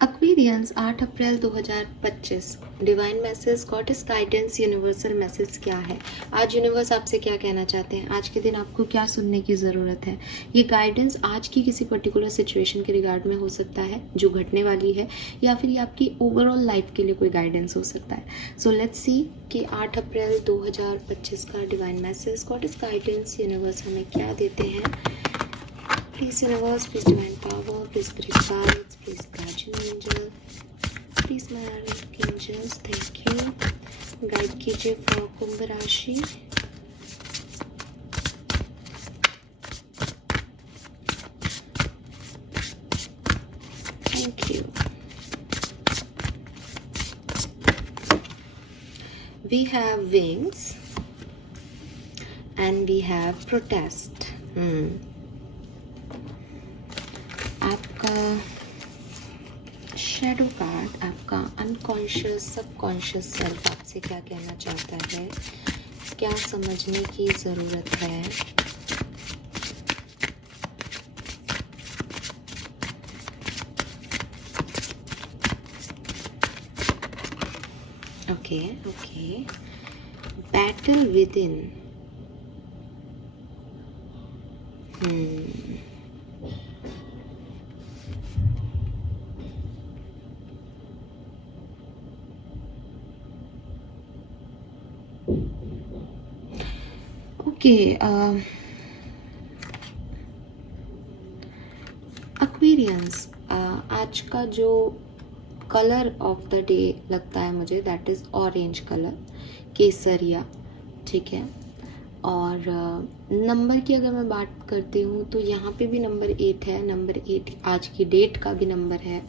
Aquarians 8 अप्रैल 2025 divine message, goddess guidance, universal message क्या है? आज यूनिवर्स आपसे क्या कहना चाहते हैं? आज के दिन आपको क्या सुनने की ज़रूरत है? ये गाइडेंस आज की किसी पर्टिकुलर सिचुएशन के रिगार्ड में हो सकता है जो घटने वाली है, या फिर ये आपकी ओवरऑल लाइफ के लिए कोई गाइडेंस हो सकता है। सो लेट्स सी कि 8 अप्रैल 2025 का divine message, goddess guidance, universe हमें क्या देते हैं। Please universe, please divine power, please spirit guides, please guardian angel, please my archangels, thank you. Guide कीजिए फॉर कुंभ राशि। Thank you. We have wings and we have protest. आपका shadow card, आपका unconscious subconscious self आपसे क्या कहना चाहता है, क्या समझने की ज़रूरत है। Okay okay, battle with in. Okay, Aquarians, आज का जो कलर ऑफ द डे लगता है मुझे, दैट इज़ ऑरेंज कलर, केसरिया, ठीक है। और नंबर की अगर मैं बात करती हूँ तो यहाँ पे भी नंबर 8 है। नंबर 8 आज की डेट का भी नंबर है,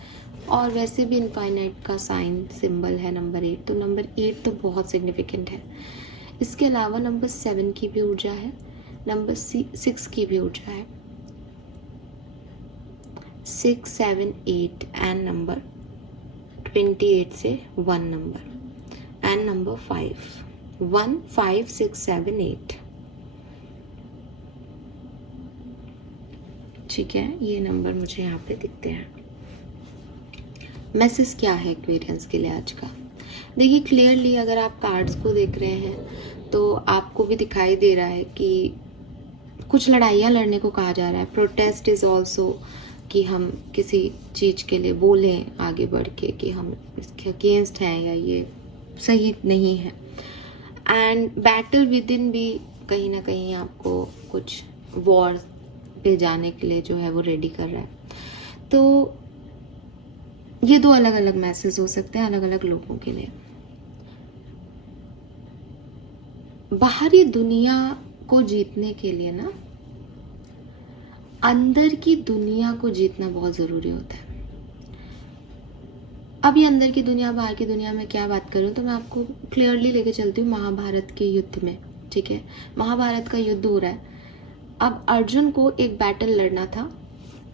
और वैसे भी इनफाइनाइट का साइन सिंबल है नंबर 8, तो नंबर 8 तो बहुत सिग्निफिकेंट है। इसके अलावा नंबर 7 की भी ऊर्जा है, नंबर 6 की भी ऊर्जा है, 6, 7, 8 एंड नंबर 28 से 1 नंबर एंड नंबर 5, 1, 5, 6, 7, 8, ठीक है। ये नंबर मुझे यहाँ पे दिखते हैं। मैसेज क्या है एक्वेरियंस के लिए आज का? देखिए क्लियरली, अगर आप कार्ड्स को देख रहे हैं तो आपको भी दिखाई दे रहा है कि कुछ लड़ाइयाँ लड़ने को कहा जा रहा है। प्रोटेस्ट इज़ ऑल्सो कि हम किसी चीज़ के लिए बोलें आगे बढ़ के कि हम इसके अगेंस्ट हैं या ये सही नहीं है। एंड बैटल विद इन भी कहीं ना कहीं आपको कुछ वॉर पे जाने के लिए जो है वो रेडी कर रहा है। तो ये दो अलग अलग मैसेज हो सकते हैं अलग अलग लोगों के लिए। बाहरी दुनिया को जीतने के लिए ना, अंदर की दुनिया को जीतना बहुत ज़रूरी होता है। अब ये अंदर की दुनिया बाहर की दुनिया में क्या बात करूँ तो मैं आपको क्लियरली लेके चलती हूँ महाभारत के युद्ध में, ठीक है। महाभारत का युद्ध हो रहा है। अब अर्जुन को एक बैटल लड़ना था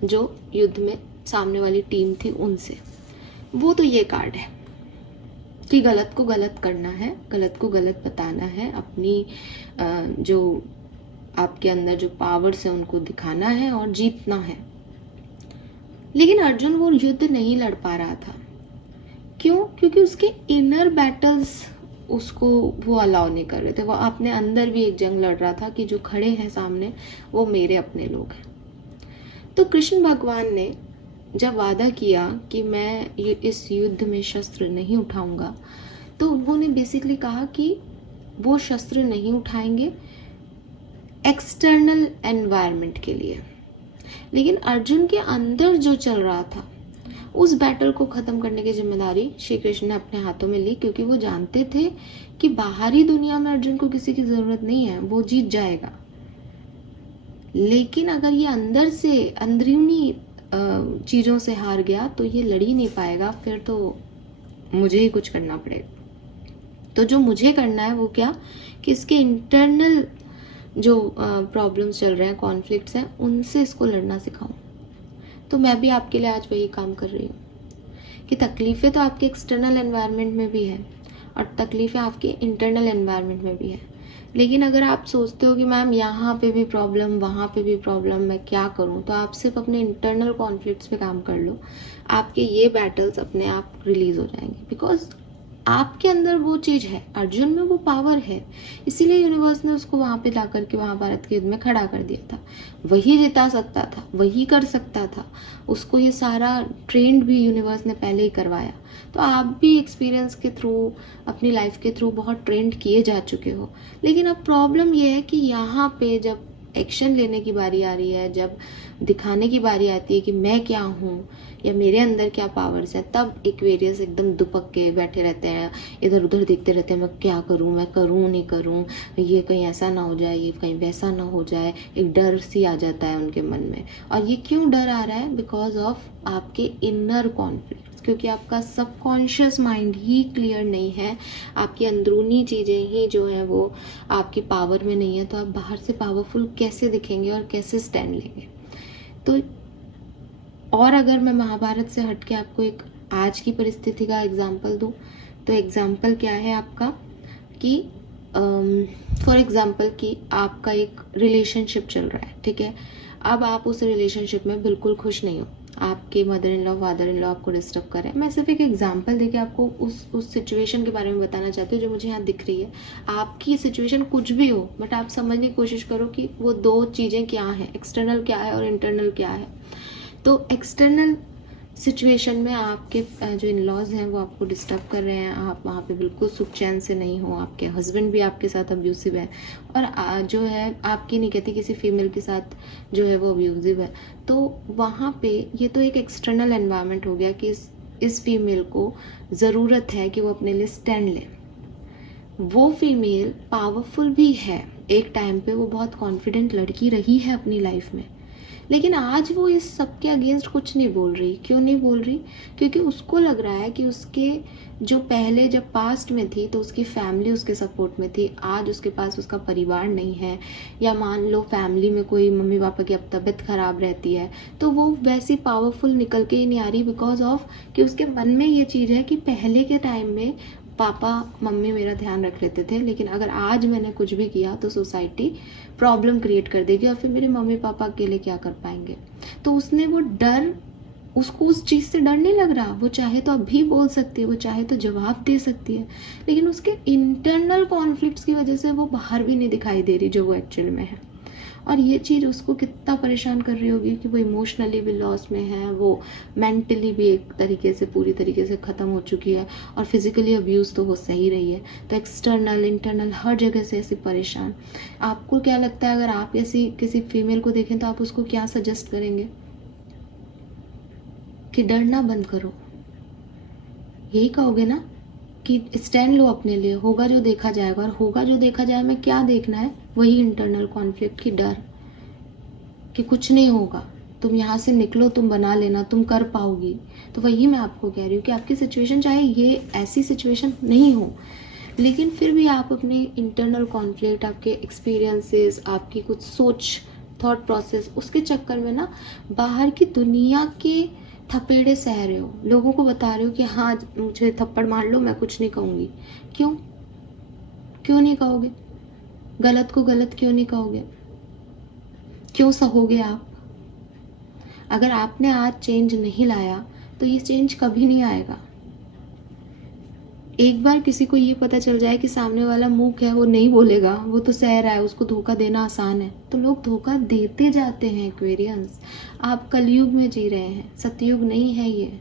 जो युद्ध में सामने वाली टीम थी उनसे। वो तो ये कार्ड है कि गलत को गलत करना है, गलत को गलत बताना है, अपनी जो आपके अंदर जो पावर्स है उनको दिखाना है और जीतना है। लेकिन अर्जुन वो युद्ध नहीं लड़ पा रहा था। क्यों? क्योंकि उसके इनर बैटल्स उसको वो अलाउ नहीं कर रहे थे। वो अपने अंदर भी एक जंग लड़ रहा था कि जो खड़े हैं सामने वो मेरे अपने लोग हैं। तो कृष्ण भगवान ने जब वादा किया कि मैं इस युद्ध में शस्त्र नहीं उठाऊंगा, तो उन्होंने बेसिकली कहा कि वो शस्त्र नहीं उठाएंगे एक्सटर्नल एनवायरनमेंट के लिए। लेकिन अर्जुन के अंदर जो चल रहा था उस बैटल को ख़त्म करने की जिम्मेदारी श्री कृष्ण ने अपने हाथों में ली, क्योंकि वो जानते थे कि बाहरी दुनिया में अर्जुन को किसी की ज़रूरत नहीं है, वो जीत जाएगा। लेकिन अगर ये अंदर से अंदरूनी चीज़ों से हार गया तो ये लड़ ही नहीं पाएगा, फिर तो मुझे ही कुछ करना पड़ेगा। तो जो मुझे करना है वो क्या कि इसके इंटरनल जो प्रॉब्लम्स चल रहे हैं, कॉन्फ्लिक्ट्स हैं, उनसे इसको लड़ना सिखाऊं। तो मैं भी आपके लिए आज वही काम कर रही हूँ कि तकलीफ़ें तो आपके एक्सटर्नल एनवायरनमेंट में भी है और तकलीफ़ें आपके इंटरनल एनवायरनमेंट में भी है। लेकिन अगर आप सोचते हो कि मैम यहाँ पे भी प्रॉब्लम, वहाँ पे भी प्रॉब्लम, मैं क्या करूँ, तो आप सिर्फ अपने इंटरनल कॉन्फ्लिक्ट्स पे काम कर लो, आपके ये बैटल्स अपने आप रिलीज हो जाएंगे। बिकॉज आपके अंदर वो चीज़ है, अर्जुन में वो पावर है, इसीलिए यूनिवर्स ने उसको वहाँ पे ला करके महाभारत के युद्ध में खड़ा कर दिया था। वही जिता सकता था, वही कर सकता था, उसको ये सारा ट्रेंड भी यूनिवर्स ने पहले ही करवाया। तो आप भी एक्सपीरियंस के थ्रू, अपनी लाइफ के थ्रू बहुत ट्रेंड किए जा चुके हो। लेकिन अब प्रॉब्लम ये है कि यहाँ पे जब एक्शन लेने की बारी आ रही है, जब दिखाने की बारी आती है कि मैं क्या हूँ या मेरे अंदर क्या पावर्स है, तब एक्वेरियस एकदम दुपक के बैठे रहते हैं, इधर उधर देखते रहते हैं, मैं क्या करूँ, मैं करूँ नहीं करूँ, ये कहीं ऐसा ना हो जाए, ये कहीं वैसा ना हो जाए। एक डर सी आ जाता है उनके मन में। और ये क्यों डर आ रहा है? बिकॉज ऑफ आपके इनर कॉन्फ्लिक्ट, क्योंकि आपका सबकॉन्शियस माइंड ही क्लियर नहीं है, आपकी अंदरूनी चीज़ें ही जो है वो आपकी पावर में नहीं है। तो आप बाहर से पावरफुल कैसे दिखेंगे और कैसे स्टैंड लेंगे? तो और अगर मैं महाभारत से हट के आपको एक आज की परिस्थिति का एग्जाम्पल दूँ, तो एग्जाम्पल क्या है आपका कि फॉर एग्जाम्पल कि आपका एक रिलेशनशिप चल रहा है, ठीक है। अब आप उस रिलेशनशिप में बिल्कुल खुश नहीं हो, आपके mother in law, father in law आपको डिस्टर्ब कर रहे हैं। मैं सिर्फ एक एग्जांपल देके आपको उस सिचुएशन के बारे में बताना चाहती हूँ जो मुझे यहाँ दिख रही है। आपकी सिचुएशन कुछ भी हो, बट आप समझने की कोशिश करो कि वो दो चीज़ें क्या हैं, एक्सटर्नल क्या है और इंटरनल क्या है। तो एक्सटर्नल सिचुएशन में आपके जो इन लॉज हैं वो आपको डिस्टर्ब कर रहे हैं, आप वहाँ पे बिल्कुल सुख चैन से नहीं हो, आपके हस्बैंड भी आपके साथ अब्यूसिव है, और जो है आपकी नहीं कहती, किसी फीमेल के साथ जो है वो अब्यूसिव है। तो वहाँ पे ये तो एक एक्सटर्नल एनवायरनमेंट हो गया कि इस फीमेल को ज़रूरत है कि वो अपने लिए स्टैंड ले। वो फीमेल पावरफुल भी है, एक टाइम पे वो बहुत कॉन्फिडेंट लड़की रही है अपनी लाइफ में, लेकिन आज वो इस सब के अगेंस्ट कुछ नहीं बोल रही। क्यों नहीं बोल रही? क्योंकि उसको लग रहा है कि उसके जो पहले जब पास्ट में थी तो उसकी फैमिली उसके सपोर्ट में थी, आज उसके पास उसका परिवार नहीं है, या मान लो फैमिली में कोई मम्मी पापा की अब तबीयत खराब रहती है, तो वो वैसी पावरफुल निकल के ही नहीं आ रही, बिकॉज ऑफ कि उसके मन में ये चीज़ है कि पहले के टाइम में पापा मम्मी मेरा ध्यान रख लेते थे, लेकिन अगर आज मैंने कुछ भी किया तो सोसाइटी प्रॉब्लम क्रिएट कर देगी और फिर मेरे मम्मी पापा अकेले क्या कर पाएंगे। तो उसने वो डर, उसको उस चीज़ से डर नहीं लग रहा, वो चाहे तो अभी बोल सकती है, वो चाहे तो जवाब दे सकती है, लेकिन उसके इंटरनल कॉन्फ्लिक्ट्स की वजह से वो बाहर भी नहीं दिखाई दे रही जो वो एक्चुअल में है। और ये चीज़ उसको कितना परेशान कर रही होगी कि वो इमोशनली भी लॉस में है, वो मेंटली भी एक तरीके से पूरी तरीके से ख़त्म हो चुकी है, और फिजिकली अब्यूज़ तो हो सही रही है। तो एक्सटर्नल इंटरनल हर जगह से ऐसी परेशान। आपको क्या लगता है, अगर आप ऐसी किसी फीमेल को देखें तो आप उसको क्या सजेस्ट करेंगे? कि डरना बंद करो, यही कहोगे ना कि स्टैंड लो अपने लिए, होगा जो देखा जाएगा। और होगा जो देखा जाए में क्या देखना है? वही इंटरनल कॉन्फ्लिक्ट की डर कि कुछ नहीं होगा, तुम यहाँ से निकलो, तुम बना लेना, तुम कर पाओगी। तो वही मैं आपको कह रही हूँ कि आपकी सिचुएशन चाहे ये ऐसी सिचुएशन नहीं हो, लेकिन फिर भी आप अपने इंटरनल कॉन्फ्लिक्ट, आपके एक्सपीरियंसेस, आपकी कुछ सोच, थॉट प्रोसेस, उसके चक्कर में ना बाहर की दुनिया के थपेड़े सह रहे हो, लोगों को बता रहे हो कि हाँ मुझे थप्पड़ मार लो, मैं कुछ नहीं कहूँगी। क्यों? क्यों नहीं कहोगे? गलत को गलत क्यों नहीं कहोगे? क्यों सहोगे आप? अगर आपने आज चेंज नहीं लाया तो ये चेंज कभी नहीं आएगा। एक बार किसी को ये पता चल जाए कि सामने वाला मूक है, वो नहीं बोलेगा, वो तो सह रहा है, उसको धोखा देना आसान है, तो लोग धोखा देते जाते हैं। एक्वेरियंस, आप कलयुग में जी रहे हैं, सतयुग नहीं है ये,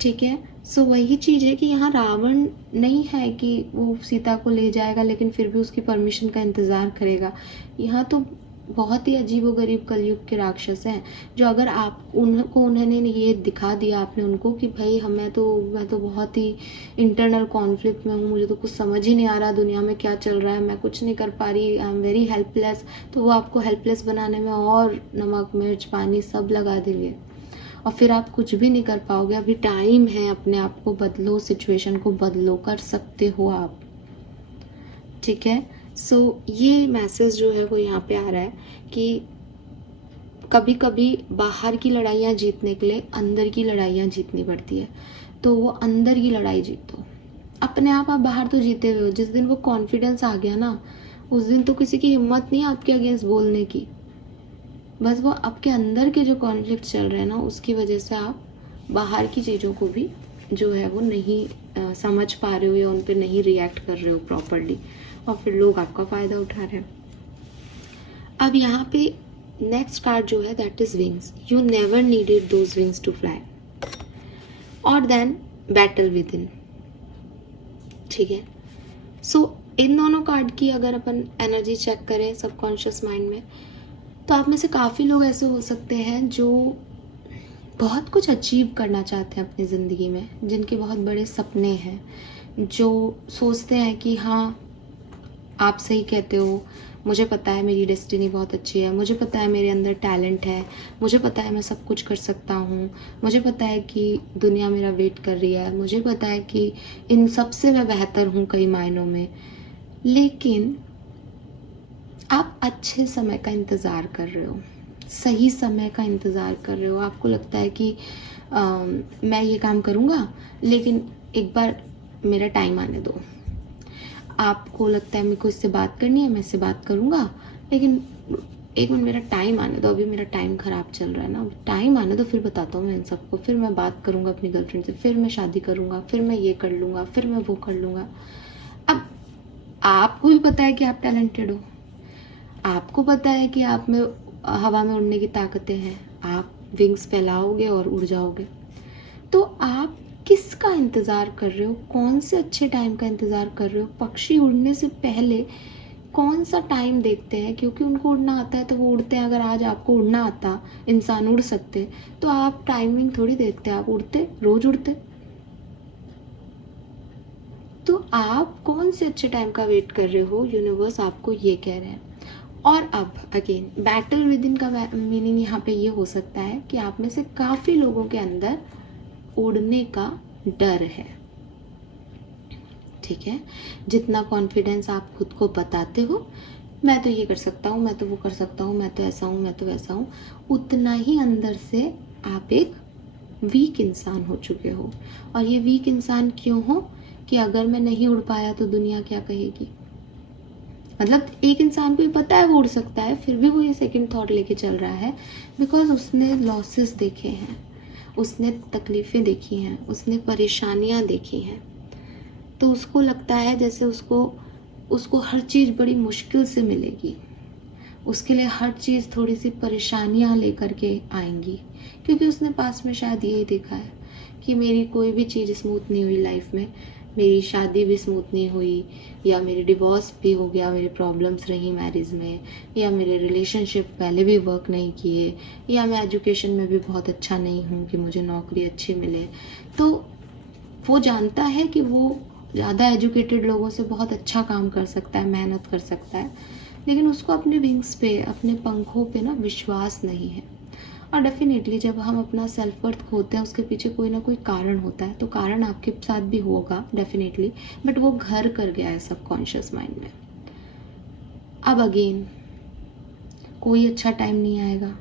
ठीक है। सो वही चीज़ है कि यहाँ रावण नहीं है कि वो सीता को ले जाएगा लेकिन फिर भी उसकी परमिशन का इंतज़ार करेगा। यहाँ तो बहुत ही अजीबोगरीब कलयुग के राक्षस हैं, जो अगर आप उन्होंने ये दिखा दिया आपने उनको कि भाई मैं तो बहुत ही इंटरनल कॉन्फ्लिक्ट में हूँ, मुझे तो कुछ समझ ही नहीं आ रहा दुनिया में क्या चल रहा है, मैं कुछ नहीं कर पा रही, आई एम वेरी हेल्पलेस, तो वो आपको हेल्पलेस बनाने में और नमक मिर्च पानी सब लगा देंगे और फिर आप कुछ भी नहीं कर पाओगे। अभी टाइम है, अपने आप को बदलो, सिचुएशन को बदलो, कर सकते हो आप, ठीक है। सो ये मैसेज जो है वो यहाँ पे आ रहा है कि कभी कभी बाहर की लड़ाइयाँ जीतने के लिए अंदर की लड़ाइयाँ जीतनी पड़ती है, तो वो अंदर की लड़ाई जीतो। अपने आप बाहर तो जीते हुए हो। जिस दिन वो कॉन्फिडेंस आ गया ना, उस दिन तो किसी की हिम्मत नहीं है आपके अगेंस्ट बोलने की। बस वो आपके अंदर के जो कॉन्फ्लिक्ट चल रहे हैं ना, उसकी वजह से आप बाहर की चीज़ों को भी जो है वो नहीं समझ पा रहे हो या उन पर नहीं रिएक्ट कर रहे हो प्रॉपरली, और फिर लोग आपका फ़ायदा उठा रहे हैं। अब यहाँ पे नेक्स्ट कार्ड जो है that is wings. You never needed those wings to fly. और देन बैटल विद इन। ठीक है, सो इन दोनों कार्ड की अगर अपन एनर्जी चेक करें सबकॉन्शियस माइंड में, तो आप में से काफ़ी लोग ऐसे हो सकते हैं जो बहुत कुछ अचीव करना चाहते हैं अपनी ज़िंदगी में, जिनके बहुत बड़े सपने हैं, जो सोचते हैं कि हाँ आप सही कहते हो, मुझे पता है मेरी डेस्टिनी बहुत अच्छी है, मुझे पता है मेरे अंदर टैलेंट है, मुझे पता है मैं सब कुछ कर सकता हूँ, मुझे पता है कि दुनिया मेरा वेट कर रही है, मुझे पता है कि इन सब से मैं बेहतर हूँ कई मायनों में। लेकिन आप अच्छे समय का इंतज़ार कर रहे हो, सही समय का इंतज़ार कर रहे हो। आपको लगता है कि मैं ये काम करूँगा, लेकिन एक बार मेरा टाइम आने दो। आपको लगता है मेरे को इससे बात करनी है, मैं इससे बात करूँगा, लेकिन एक मिनट मेरा टाइम आने दो, अभी मेरा टाइम ख़राब चल रहा है ना, टाइम आने दो, फिर बताता हूँ मैं इन सबको, फिर मैं बात करूँगा अपनी गर्लफ्रेंड से, फिर मैं शादी करूँगा, फिर मैं ये कर लूँगा, फिर मैं वो कर लूँगा। अब आपको भी पता है कि आप टैलेंटेड हो, आपको पता है कि आप में हवा में उड़ने की ताकतें हैं, आप विंग्स फैलाओगे और उड़ जाओगे। तो आप किसका इंतज़ार कर रहे हो? कौन से अच्छे टाइम का इंतज़ार कर रहे हो? पक्षी उड़ने से पहले कौन सा टाइम देखते हैं? क्योंकि उनको उड़ना आता है तो वो उड़ते हैं। अगर आज आपको उड़ना आता, इंसान उड़ सकते, तो आप टाइमिंग थोड़ी देखते, आप उड़ते, रोज उड़ते। तो आप कौन से अच्छे टाइम का वेट कर रहे हो? यूनिवर्स आपको ये कह रहे हैं। और अब अगेन बैटल विद इन का मीनिंग यहाँ पे ये हो सकता है कि आप में से काफ़ी लोगों के अंदर उड़ने का डर है। ठीक है, जितना कॉन्फिडेंस आप खुद को बताते हो, मैं तो ये कर सकता हूँ, मैं तो वो कर सकता हूँ, मैं तो ऐसा हूँ, मैं तो वैसा हूँ, उतना ही अंदर से आप एक वीक इंसान हो चुके हो। और ये वीक इंसान क्यों हो? कि अगर मैं नहीं उड़ पाया तो दुनिया क्या कहेगी। मतलब एक इंसान को ही पता है वो उड़ सकता है, फिर भी वो ये सेकंड थॉट लेके चल रहा है, बिकॉज उसने लॉसेस देखे हैं, उसने तकलीफ़ें देखी हैं, उसने परेशानियां देखी हैं। तो उसको लगता है जैसे उसको हर चीज़ बड़ी मुश्किल से मिलेगी, उसके लिए हर चीज़ थोड़ी सी परेशानियां लेकर के आएंगी, क्योंकि उसने पास में शायद यही देखा है कि मेरी कोई भी चीज़ स्मूथ नहीं हुई लाइफ में, मेरी शादी भी स्मूथ नहीं हुई, या मेरी डिवोर्स भी हो गया, मेरी प्रॉब्लम्स रही मैरिज में, या मेरे रिलेशनशिप पहले भी वर्क नहीं किए, या मैं एजुकेशन में भी बहुत अच्छा नहीं हूँ कि मुझे नौकरी अच्छी मिले। तो वो जानता है कि वो ज़्यादा एजुकेटेड लोगों से बहुत अच्छा काम कर सकता है, मेहनत कर सकता है, लेकिन उसको अपने विंग्स पे, अपने पंखों पे ना विश्वास नहीं है। और डेफिनेटली जब हम अपना सेल्फ वर्थ खोते हैं, उसके पीछे कोई ना कोई कारण होता है, तो कारण आपके साथ भी होगा डेफिनेटली, बट वो घर कर गया है सबकॉन्शियस माइंड में। अब अगेन कोई अच्छा टाइम नहीं आएगा,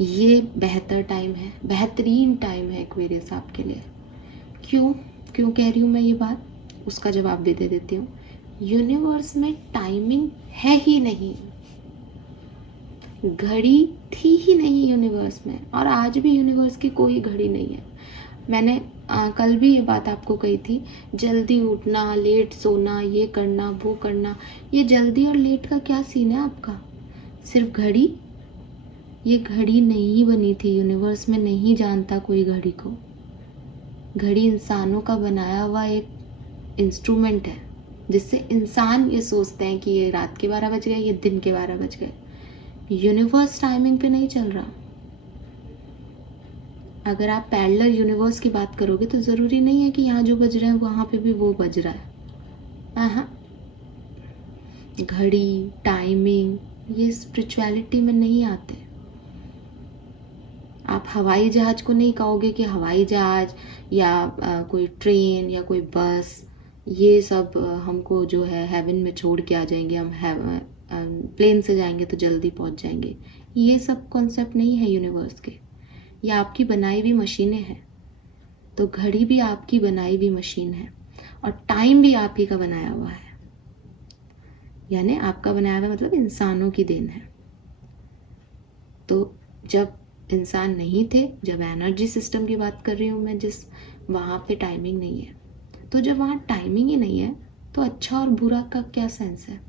ये बेहतर टाइम है, बेहतरीन टाइम है एक्वेरियस आपके लिए। क्यों क्यों कह रही हूँ मैं ये बात, उसका जवाब भी दे देती हूँ। यूनिवर्स में टाइमिंग है ही नहीं, घड़ी थी ही नहीं यूनिवर्स में, और आज भी यूनिवर्स की कोई घड़ी नहीं है। मैंने कल भी ये बात आपको कही थी, जल्दी उठना, लेट सोना, ये करना, वो करना, ये जल्दी और लेट का क्या सीन है आपका? सिर्फ घड़ी? ये घड़ी नहीं बनी थी, यूनिवर्स में नहीं जानता कोई घड़ी को। घड़ी इंसानों का बनाया हुआ एक इंस्ट्रूमेंट है, जिससे इंसान ये सोचते हैं कि ये रात के 12 बज गए, ये दिन के 12 बज गए। यूनिवर्स टाइमिंग पे नहीं चल रहा। अगर आप पैरेलल यूनिवर्स की बात करोगे तो ज़रूरी नहीं है कि यहाँ जो बज रहे हैं वहाँ पे भी वो बज रहा है। हाँ, घड़ी, टाइमिंग, ये स्पिरिचुअलिटी में नहीं आते। आप हवाई जहाज को नहीं कहोगे कि हवाई जहाज या कोई ट्रेन या कोई बस, ये सब हमको जो है हेवन में छोड़ के आ जाएंगे, हम प्लेन से जाएंगे तो जल्दी पहुंच जाएंगे। ये सब कॉन्सेप्ट नहीं है यूनिवर्स के, ये आपकी बनाई हुई मशीनें हैं। तो घड़ी भी आपकी बनाई हुई मशीन है, और टाइम भी आप ही का बनाया हुआ है, यानी आपका बनाया हुआ मतलब इंसानों की देन है। तो जब इंसान नहीं थे, जब एनर्जी सिस्टम की बात कर रही हूँ मैं, जिस वहाँ पे टाइमिंग नहीं है, तो जब वहाँ टाइमिंग ही नहीं है तो अच्छा और बुरा का क्या सेंस है?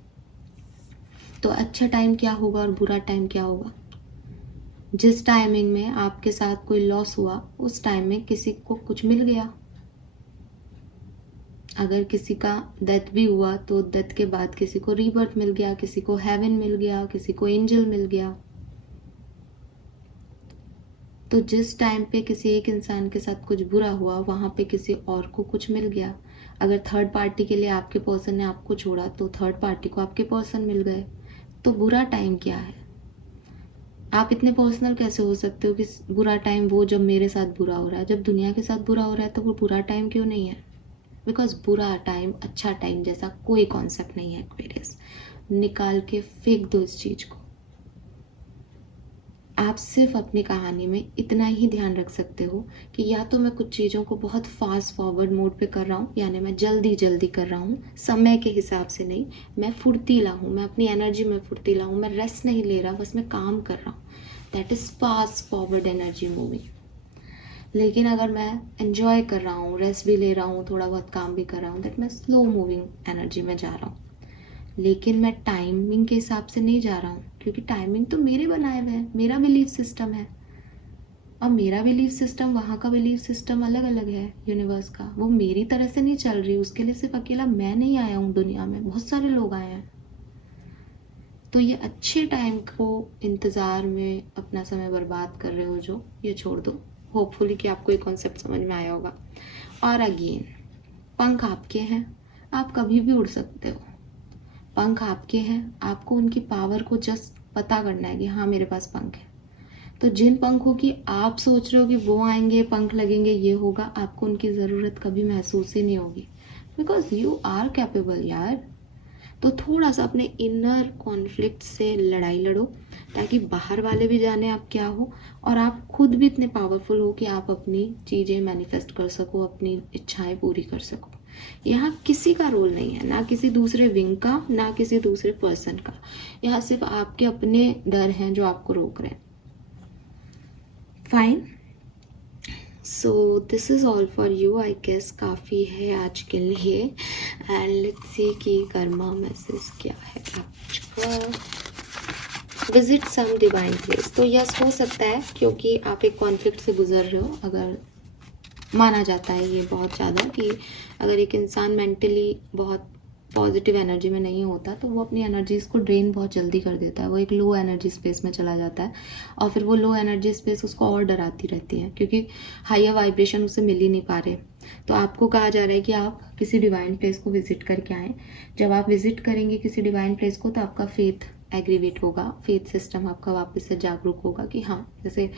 तो अच्छा टाइम क्या होगा और बुरा टाइम क्या होगा? जिस टाइमिंग में आपके साथ कोई लॉस हुआ उस टाइम में किसी को कुछ मिल गया। अगर किसी का डेथ भी हुआ तो डेथ के बाद किसी को रीबर्थ मिल गया, किसी को हेवन मिल गया, किसी को एंजल मिल गया। तो जिस टाइम पे किसी एक इंसान के साथ कुछ बुरा हुआ वहाँ पे किसी और को कुछ मिल गया। अगर थर्ड पार्टी के लिए आपके पर्सन ने आपको छोड़ा तो थर्ड पार्टी को आपके पर्सन मिल गए। तो बुरा टाइम क्या है? आप इतने पर्सनल कैसे हो सकते हो कि बुरा टाइम वो जब मेरे साथ बुरा हो रहा है, जब दुनिया के साथ बुरा हो रहा है तो वो बुरा टाइम क्यों नहीं है? बिकॉज बुरा टाइम अच्छा टाइम जैसा कोई कॉन्सेप्ट नहीं है एक्वेरियस। निकाल के फेंक दो इस चीज़ को। आप सिर्फ अपनी कहानी में इतना ही ध्यान रख सकते हो कि या तो मैं कुछ चीज़ों को बहुत फास्ट फॉरवर्ड मोड पे कर रहा हूँ, यानी मैं जल्दी जल्दी कर रहा हूँ, समय के हिसाब से नहीं। मैं फुर्तीला हूँ, मैं अपनी एनर्जी में फुर्तीला हूँ, मैं रेस्ट नहीं ले रहा, बस मैं काम कर रहा हूँ। That is fast forward energy moving. लेकिन अगर मैं एन्जॉय कर रहा हूँ, रेस्ट भी ले रहा हूँ, थोड़ा बहुत काम भी कर रहा हूँ, दैट मैं स्लो मूविंग एनर्जी में जा रहा हूँ। लेकिन मैं टाइमिंग के हिसाब से नहीं जा रहा हूँ, क्योंकि टाइमिंग तो मेरे बनाए हुए है, मेरा बिलीफ सिस्टम है। और मेरा बिलीफ सिस्टम वहाँ का बिलीफ सिस्टम अलग अलग है। यूनिवर्स का वो मेरी तरह से नहीं चल रही, उसके लिए सिर्फ अकेला मैं नहीं आया हूँ, दुनिया में बहुत सारे लोग आए हैं। तो ये अच्छे टाइम को इंतज़ार में अपना समय बर्बाद कर रहे हो जो, ये छोड़ दो। होपफुली कि आपको ये कॉन्सेप्ट समझ में आया होगा। और अगेन, पंख आपके हैं, आप कभी भी उड़ सकते हो। पंख आपके हैं, आपको उनकी पावर को जस्ट पता करना है कि हाँ मेरे पास पंख है। तो जिन पंखों की आप सोच रहे हो कि वो आएंगे, पंख लगेंगे, ये होगा, आपको उनकी ज़रूरत कभी महसूस ही नहीं होगी। बिकॉज यू आर कैपेबल यार। तो थोड़ा सा अपने इनर कॉन्फ्लिक्ट से लड़ाई लड़ो, ताकि बाहर वाले भी जाने आप क्या हो, और आप खुद भी इतने पावरफुल हो कि आप अपनी चीज़ें मैनिफेस्ट कर सको, अपनी इच्छाएं पूरी कर सको। यहाँ किसी का रोल नहीं है, ना किसी दूसरे विंग का, ना किसी दूसरे पर्सन का। यहाँ सिर्फ आपके अपने डर हैं जो आपको रोक रहे हैं। Fine, so this is all for you. I guess काफ़ी है आज के लिए। एंड लेट्स सी कि कर्मा मैसेज क्या है आपका। Visit some divine place. तो यस हो सकता है, क्योंकि आप एक कॉन्फ्लिक्ट से गुजर रहे हो। अगर माना जाता है ये बहुत ज़्यादा कि अगर एक इंसान मेंटली बहुत पॉजिटिव एनर्जी में नहीं होता तो वो अपनी एनर्जीज़ को ड्रेन बहुत जल्दी कर देता है। वो एक लो एनर्जी स्पेस में चला जाता है, और फिर वो लो एनर्जी स्पेस उसको और डराती रहती है, क्योंकि हायर वाइब्रेशन उसे मिल ही नहीं पा रहे। तो आपको कहा जा रहा है कि आप किसी डिवाइन प्लेस को विजिट करके आएँ। जब आप विजिट करेंगे किसी डिवाइन प्लेस को तो आपका फेथ एग्रीवेट होगा, फेथ सिस्टम आपका वापस से जागरूक होगा कि हाँ, जैसे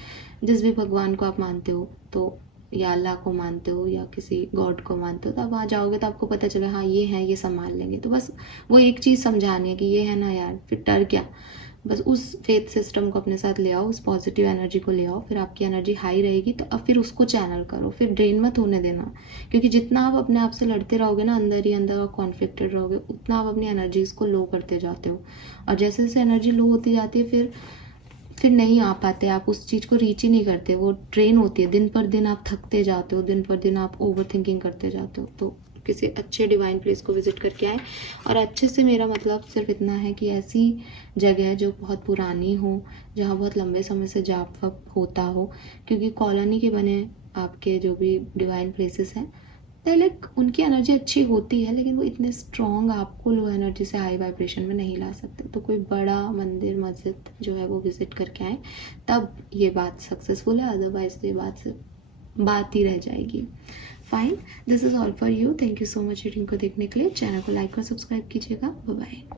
जिस भी भगवान को आप मानते हो, तो या अल्लाह को मानते हो या किसी गॉड को मानते हो, तो आप वहाँ जाओगे तो आपको पता चले हाँ ये है, ये संभाल लेंगे। तो बस वो एक चीज़ समझानी है कि ये है ना यार, फिर डर क्या। बस उस फेथ सिस्टम को अपने साथ ले आओ, उस पॉजिटिव एनर्जी को ले आओ, फिर आपकी एनर्जी हाई रहेगी। तो अब फिर उसको चैनल करो, फिर ड्रेन मत होने देना, क्योंकि जितना आप अपने आप से लड़ते रहोगे ना, अंदर ही अंदर और कॉन्फ्लिक्टेड रहोगे, उतना आप अपनी एनर्जीज को लो करते जाते हो। और जैसे जैसे एनर्जी लो होती जाती है फिर नहीं आ पाते, आप उस चीज़ को रीच ही नहीं करते, वो ट्रेन होती है। दिन पर दिन आप थकते जाते हो, दिन पर दिन आप ओवर थिंकिंग करते जाते हो। तो किसी अच्छे डिवाइन प्लेस को विजिट करके आए। और अच्छे से मेरा मतलब सिर्फ इतना है कि ऐसी जगह जो बहुत पुरानी हो, जहाँ बहुत लंबे समय से जाप वप होता हो, क्योंकि कॉलोनी के बने आपके जो भी डिवाइन प्लेसेस हैं, लाइक उनकी एनर्जी अच्छी होती है, लेकिन वो इतने स्ट्रॉन्ग आपको लो एनर्जी से हाई वाइब्रेशन में नहीं ला सकते। तो कोई बड़ा मंदिर मस्जिद जो है वो विजिट करके आए, तब ये बात सक्सेसफुल है। अदरवाइज तो ये बात ही रह जाएगी। Fine, this is all for you. Thank you so much reading को देखने के लिए। चैनल को लाइक और सब्सक्राइब कीजिएगा। Bye bye.